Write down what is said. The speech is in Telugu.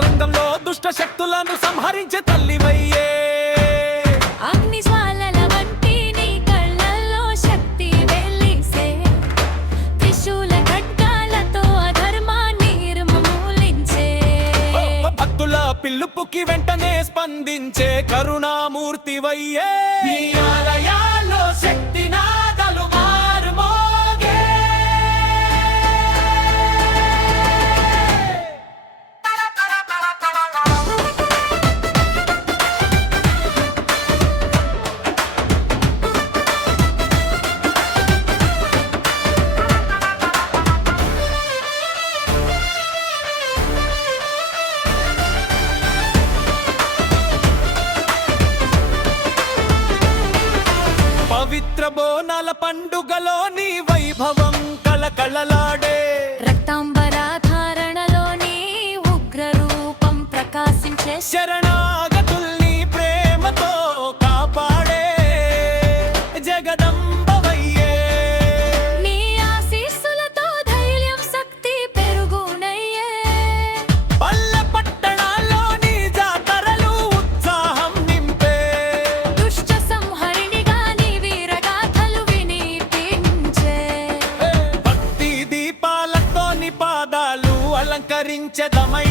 రంగంలో దుష్ట శక్తులను సంహరించే తల్లివయ్యే. అగ్ని జ్వాలల వంటి నీ కళ్ళల్లో శక్తి వెలిసే, త్రిశూల ఖడ్గాలతో అధర్మాన్ని నిర్మూలించే. భక్తుల పిలుపుకి వెంటనే స్పందించే కరుణామూర్తివయ్యే. నీ ఆలయాల్లో శక్తి నాదలు మారుమోగే. పవిత్ర బోనాల పండుగలో నీ వైభవం కళకళలాడే. రక్తాంబరాధారణలో నీ ఉగ్ర రూపం ప్రకాశించే, శరణాగతుల్ని ప్రేమతో కాపాడే జగదంబవయ్యే. నీ ఆశీస్సులతో ధైర్యం శక్తి పెరుగునయ్యే. పల్లె పట్టణాల్లో నీ జాతరలు ఉత్సాహం నింపే. దుష్ట సంహరిణిగా నీ వీరగాథలు వినిపించే. భక్తి దీపాలతో నీ పాదాలు అలంకరించెదమయ్యా.